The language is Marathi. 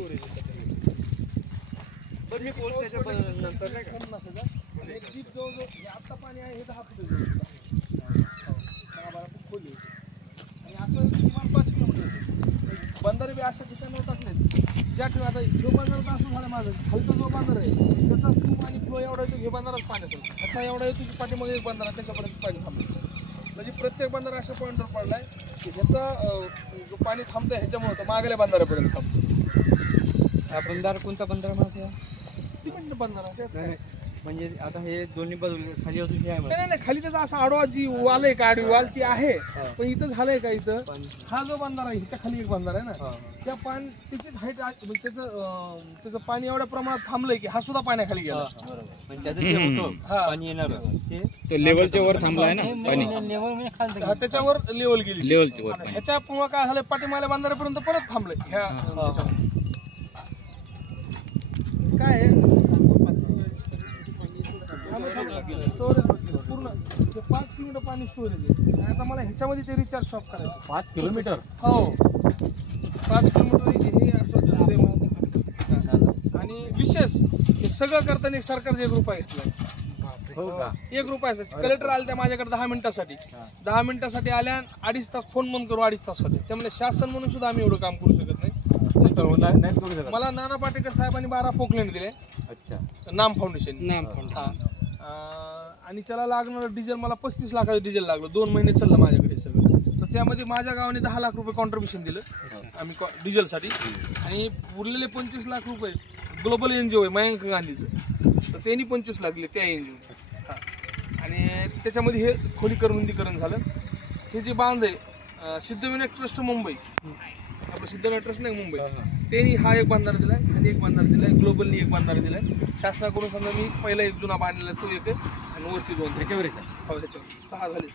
पण हे पोल त्याच्या नंतर नाही का डीप जवळ आता पाणी आहे हे 10 फूट 10-12 फूट खोली आणि असं किमान 5 किलोमीटर बंधारे बी अशा ठिकाणी टाकलेत ज्या ठिकाणी आता जो बंधारा असं झालं माझं खालचा जो बंधारा आहे त्याचा खूप आणि फ्लो एवढा येतो हे बंधाराच पाण्यात असा एवढा येतो की पाठीमध्ये एक बंधारा त्याच्यापर्यंत पाणी थांबलं म्हणजे प्रत्येक बंधारा अशा पॉईंटवर पडलाय की ह्याचा जो पाणी थांबतं ह्याच्यामुळे तर मागल्या बंधाऱ्यापर्यंत थांबतो हा बंधारा कोणता बंधारा म्हणतो सिमेंट बंधारा म्हणजे आता हे दोन्ही बाजूला खाली अजून हे आहे नाही खाली त्याचा असा आडवा जी वाल आहे का आडवी वाल ती आहे पण इथं झालंय का इथं हा जो बंधारा आहे ह्याच्या खाली एक बंधारा आहे ना त्या पाणी त्याची हाईट त्याचं पाणी एवढ्या प्रमाणात थांबलंय की हा सुद्धा पाण्याखाली गेला म्हणजे त्याचं जे होतं पाणी येणार ते लेवलच्या वर थांबलाय ना पाणी लेवल म्हणजे खाली त्याच्यावर लेवल गेली लेवलच्या वर ह्याच्यामुळे काय झालंय पाठीमाल्या बंधाऱ्यापर्यंत परत थांबलंय ह्या काय पूर्ण 5 किलोमीटर पाणी स्टोरेज आहे आता मला ह्याच्यामध्ये ते रिचार्ज शॉप करायचं 5 किलोमीटर हो 5 किलोमीटर हे असं सेम आणि विशेष हे सगळं करताना एक सरकारचा 1 रुपया घेतलाय हो का 1 रुपयाचा कलेक्टर आले त्या माझ्याकडे 10 मिनिटासाठी 10 मिनिटासाठी आल्या 2.5 तास फोन बंद करू 2.5 तास होते त्यामुळे शासन म्हणून सुद्धा आम्ही एवढं काम करू शकत नाही मला नाना पाटेकर साहेबांनी 12 पोकलँड दिले अच्छा नाम फाउंडेशन आणि त्याला लागणारं डिझेल मला 35 लाखाचं डिझेल लागलं 2 महिने चाललं माझ्याकडे सगळं तर त्यामध्ये माझ्या गावाने 10 लाख रुपये कॉन्ट्रीब्युशन दिलं आम्ही डिझेलसाठी आणि उरलेले 25 लाख रुपये ग्लोबल NGO आहे मयंक गांधीचं तर त्यांनी 25 लागले त्या NGO आणि त्याच्यामध्ये हे खोलीकरण रुंदीकरण झालं हे जे बांध आहे सिद्धविनायक ट्रस्ट मुंबई आपलं सिद्धविनायक ट्रस्ट नाही मुंबई त्यांनी हा एक बंधारा दिलाय आणि एक बंधारा दिलाय ग्लोबलनी एक बंधारा दिलाय शासनाकडून समजा मी पहिला एक जुना बांधलेला तो एक आहे आणि वरती 2 त्याच्यावर हो ह्याच्यावर 6 झाले